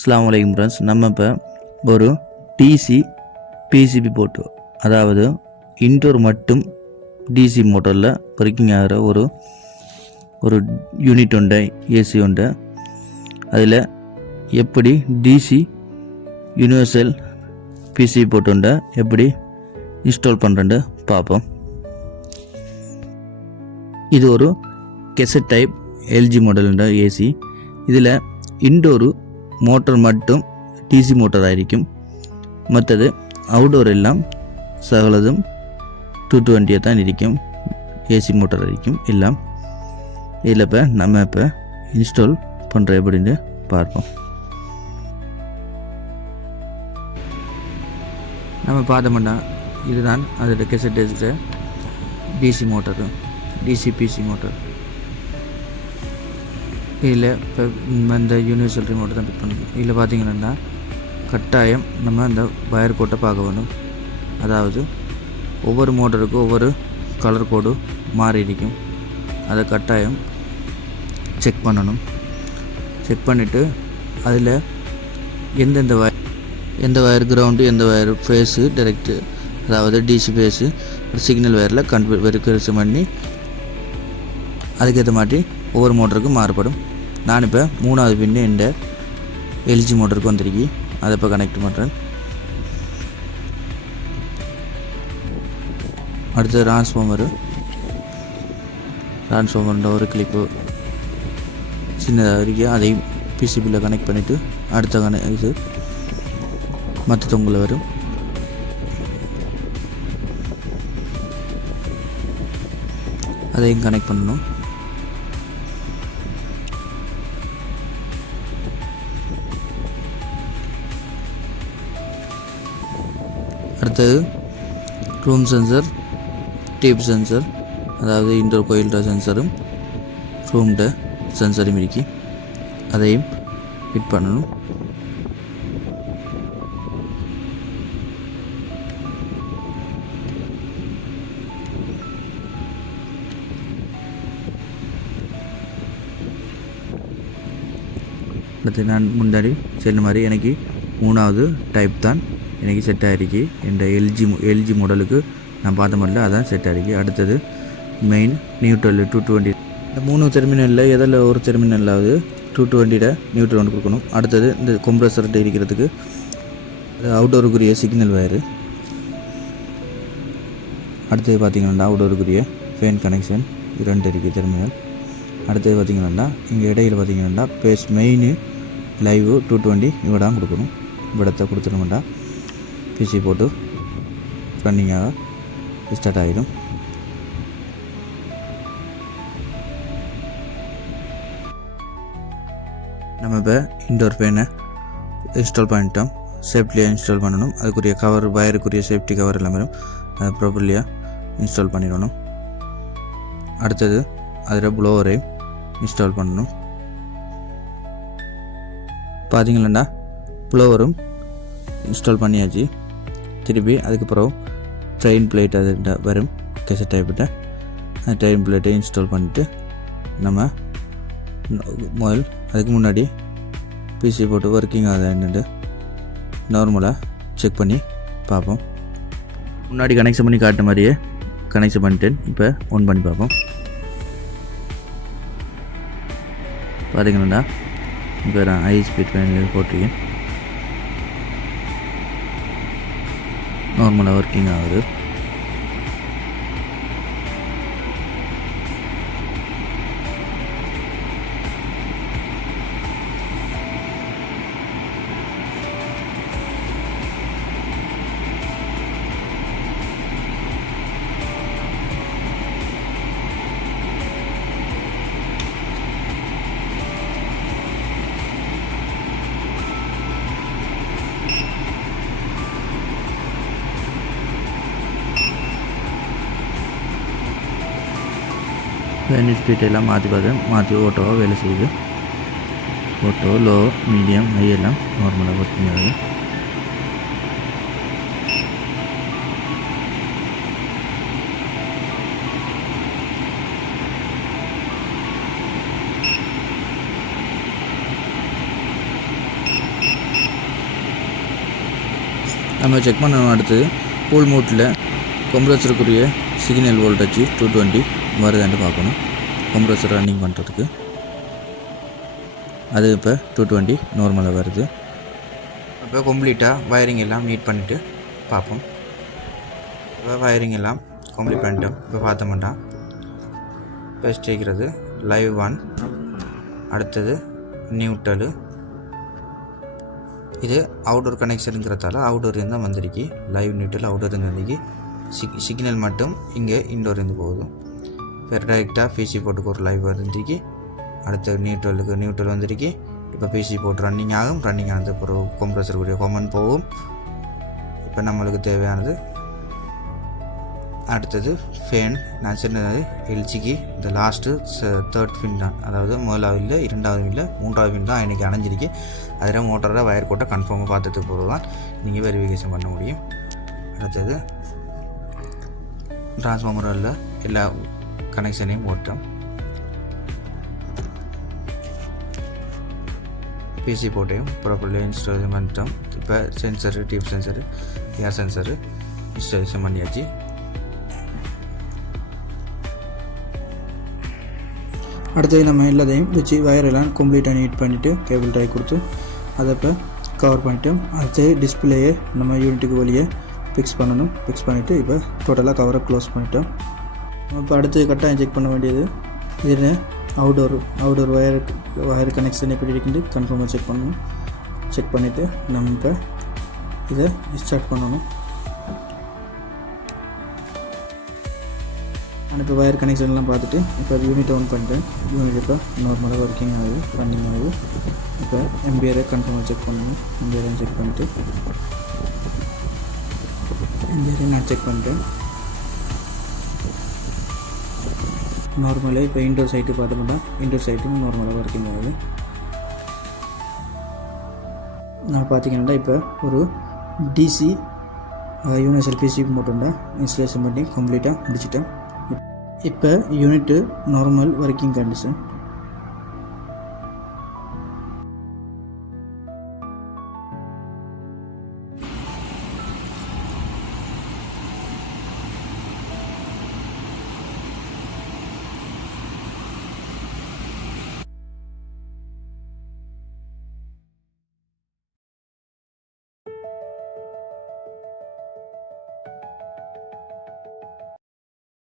அஸ்ஸலாமு அலைக்கும் ஃப்ரெண்ட்ஸ். நம்ம இப்போ ஒரு டிசி பிசிபி போட்டு, அதாவது இன்டோர் மட்டும் டிசி மோட்டரில் ஒர்க்கிங் ஆகிற ஒரு யூனிட் உண்டு, ஏசி உண்டு. அதில் எப்படி டிசி யூனிவர்சல் பிசிபி போட்டு உண்டு எப்படி இன்ஸ்டால் பண்ணுறேன்னு பார்ப்போம். இது ஒரு கெசட் டைப் எல்ஜி மாடலுண்ட ஏசி. இதில் இன்டோரு மோட்டர் மட்டும் டிசி மோட்டர் ஆയിരിക്കും. மற்றது அவுடோர் எல்லாம் சகலதும் 220 தான் இருக்கும், ஏசி மோட்டர் ஆയിരിக்கும் எல்லாம். இதில் இப்போ நம்ம இன்ஸ்டால் பண்ணுற எப்படின்னு பார்ப்போம். நம்ம பார்த்தோம்னா இதுதான் அதோட கெசட் DC motor, DC PC motor. இதில் இப்போ இந்த யூனிவர்சல் ரிமோட்டை தான் ஃபிட் பண்ணணும். இதில் பார்த்தீங்கன்னா கட்டாயம் நம்ம அந்த வயர் கோட்டை பார்க்க வேணும். அதாவது ஒவ்வொரு மோட்டருக்கும் ஒவ்வொரு கலர் கோடு மாறி இருக்கும். அதை கட்டாயம் செக் பண்ணணும். செக் பண்ணிவிட்டு அதில் எந்த வயர் கிரவுண்டு, எந்த வயர் ஃபேஸு டைரெக்டு, அதாவது டிசி ஃபேஸு சிக்னல் வயரில் வெரிஃபிகேஷன் பண்ணி அதுக்கேற்ற மாதிரி ஒவ்வொரு மோட்டருக்கும் மாறுபடும். நான் இப்போ 3வது பின்னு இந்த எல்ஜி மோட்டருக்கு வந்திருக்கி, அதை இப்போ கனெக்ட் பண்ணுறேன். அடுத்து டிரான்ஸ்ஃபார்மர் ஒரு கிளிப்பு சின்னதாக இருக்கு, அதையும் பிசிபியில் கனெக்ட் பண்ணிவிட்டு அடுத்த இது மற்ற தொங்கல் வரும். அதையும் கனெக்ட் பண்ணணும். அடுத்தது ரூம் சென்சர், டேப் சென்சர், அதாவது இன்டோர் கோயில்ட சென்சரும் ரூம்ட சென்சரும் இருக்கு, அதையும் ஃபிட் பண்ணணும். அடுத்து நான் முன்னாடி சொன்ன மாதிரி எனக்கு 3வது டைப் தான் எனக்கு செட் ஆகிருக்கு. இந்த எல்ஜி மாடலுக்கு நான் பார்த்த மாதிரில அதான் செட் ஆகிருக்கு. அடுத்தது மெயின் நியூட்ரல் 220. இந்த 3 டெர்மினலில் எதில் ஒரு டெர்மினலாவது 220 நியூட்ரல் ஒன்று கொடுக்கணும். அடுத்தது இந்த கொம்ப்ரஸர்கிட்ட இருக்கிறதுக்கு அவுட்டோருக்குரிய சிக்னல் வயரு. அடுத்தது பார்த்திங்கன்னா அவுட்டோருக்குரிய ஃபேன் கனெக்ஷன் 2 இருக்குது டெர்மினல். அடுத்தது பார்த்திங்கன்னா இங்கே இடையில் பார்த்திங்கன்னா பேஸ் மெயின் லைவ் 220 இவடாக கொடுக்கணும். இவிடத்தை கொடுத்துட்டோம்டா பிசி போட்டு ரன்னிங்காக ஸ்டார்ட் ஆகிடும். நம்ம இப்போ இன்டோர் ஃபேனை இன்ஸ்டால் பண்ணிட்டோம். சேஃப்டியாக இன்ஸ்டால் பண்ணணும். அதுக்குரிய கவர், வயருக்குரிய சேஃப்டி கவர் எல்லாம் வரும், அதை ப்ராப்பர்லியாக இன்ஸ்டால் பண்ணிடணும். அடுத்தது அதில் ப்ளோவரை இன்ஸ்டால் பண்ணணும். பார்த்தீங்களா ப்ளோவரும் இன்ஸ்டால் பண்ணியாச்சு. திருப்பி அதுக்கப்புறம் ட்ரெயின் பிளேட் அது வரும் கெசட் டைப்பிட்ட, அந்த ட்ரெயின் பிளேட்டை இன்ஸ்டால் பண்ணிவிட்டு நம்ம முதல் அதுக்கு முன்னாடி பிசி போட்டு ஒர்க்கிங் ஆகுது என்னென்னு நார்மலாக செக் பண்ணி பார்ப்போம். முன்னாடி கனெக்ஷன் பண்ணி காட்டுற மாதிரியே கனெக்ஷன் பண்ணிட்டேன். இப்போ ஆன் பண்ணி பார்ப்போம். பார்த்தீங்கன்னா இப்போ நான் ஹை ஸ்பீட் ஃபேனில் போட்டிருக்கேன். நார்மலாக ஒர்க்கிங் ஆகுது. ஃபேன் ஸ்பீட் எல்லாம் மாற்றி ஓட்டோவாக வேலை செய்யுது. ஓட்டோ லோ, மீடியம், ஹை எல்லாம் நார்மலாக ஒர்க்கிங் ஆகுது. நம்ம செக் பண்ணணும். அடுத்தது கூல் மோட்டில் கம்ப்ரஸருக்குரிய சிக்னல் வோல்டேஜ் 220 வருதான்னு பார்க்கணும். கம்ப்ரஸர் ரன்னிங் பண்ணுறதுக்கு அது இப்போ 220 நார்மலாக வருது. இப்போ கம்ப்ளீட்டாக வயரிங் எல்லாம் நீட் பண்ணிவிட்டு பார்ப்போம். இப்போ வயரிங் எல்லாம் கம்ப்ளீட் பண்ணிட்டோம். இப்போ பார்த்தோம்னா ஃபஸ்ட் கேட்குறது லைவ் 1, அடுத்தது நியூட்ரலு. இது அவுட்டோர் கனெக்ஷனுங்கிறதால அவுட்டோர் இருந்தால் வந்திருக்கு. லைவ் நியூட்ரல் அவுட்டோர் இருந்து வந்திருக்கு. சிக்னல் மட்டும் இங்கே இன்டோர் இருந்து போகுது. இப்போ டைரெக்டாக பிசி போட்டுக்கு ஒரு லைவ் வந்துருக்கு. அடுத்த நியூட்ரல் வந்துருக்கு. இப்போ பிசி போட்டு ரன்னிங் ஆகும். ரன்னிங் ஆனது ஒரு கம்ப்ரஸருக்குரிய கமெண்ட் போகும். இப்போ நம்மளுக்கு தேவையானது அடுத்தது ஃபேன். நான் சொன்னது எல்ஜிக்கு இந்த லாஸ்ட்டு தேர்ட் ஃபின் தான், அதாவது முதலாவது இல்லை, இரண்டாவது இல்லை, மூன்றாவது ஃபின் தான் இன்றைக்கி அணைஞ்சிருக்கு. அதில் மோட்டரோட வயர் கோட்டை கன்ஃபார்மாக பார்த்துட்டு போடுவான் நீங்கள் வெரிஃபிகேஷன் பண்ண முடியும். அடுத்தது டிரான்ஸ்ஃபார்மரில் எல்லா கனெக்ஷனையும் போட்டோம். பிசி போட்டையும் ப்ராப்பர்லி இன்ஸ்டாலேஷன் பண்ணிட்டோம். இப்போ சென்சரு, டியூப் சென்சரு, ஏர் சென்சரு இன்ஸ்டாலேஷன் பண்ணியாச்சு. அடுத்தது நம்ம எல்லாத்தையும் வச்சு வயரெல்லாம் கம்ப்ளீட்டாக நீட் பண்ணிவிட்டு கேபிள் ட்ரை கொடுத்து அதை இப்போ கவர் பண்ணிட்டோம். அடுத்தது டிஸ்பிளேயை நம்ம யூனிட்டுக்கு வெளியே ஃபிக்ஸ் பண்ணணும். ஃபிக்ஸ் பண்ணிவிட்டு இப்போ டோட்டலாக கவரை க்ளோஸ் பண்ணிட்டோம். இப்போ அடுத்தது கட்டாயம் செக் பண்ண வேண்டியது இதில் அவுடோர் வயர் கனெக்ஷன் எப்படி இருக்குன்னு கன்ஃபார்மாக செக் பண்ணணும். செக் பண்ணிவிட்டு நம்ம இப்போ இதை ஸ்டார்ட் பண்ணணும். நான் இப்போ வயர் கனெக்ஷன்லாம் பார்த்துட்டு இப்போ யூனிட் ஆன் பண்ணிட்டேன். யூனிட் இப்போ நார்மலாக ஒர்க்கிங் ஆகுது, ரன்னிங் ஆகுது. இப்போ எம்பிஆரை கன்ஃபார்மாக செக் பண்ணணும். எம்பிஆரை செக் பண்ணிட்டு எம்பிஆரை நான் செக் பண்ணிட்டேன். நார்மலாக இப்போ இன்டோர் சைட்டு பார்த்தோம்னா இன்டோர் சைட்டும் நார்மலாக ஒர்க்கிங் ஆகுது. நான் பார்த்தீங்கன்னா இப்போ ஒரு டிசி யூனிவர்சல் பிசி மோட்டோட இன்ஸ்டாலேஷன் பண்ணி கம்ப்ளீட்டாக முடிச்சிட்டேன். இப்போ யூனிட்டு நார்மல் ஒர்க்கிங் கண்டிஷன்.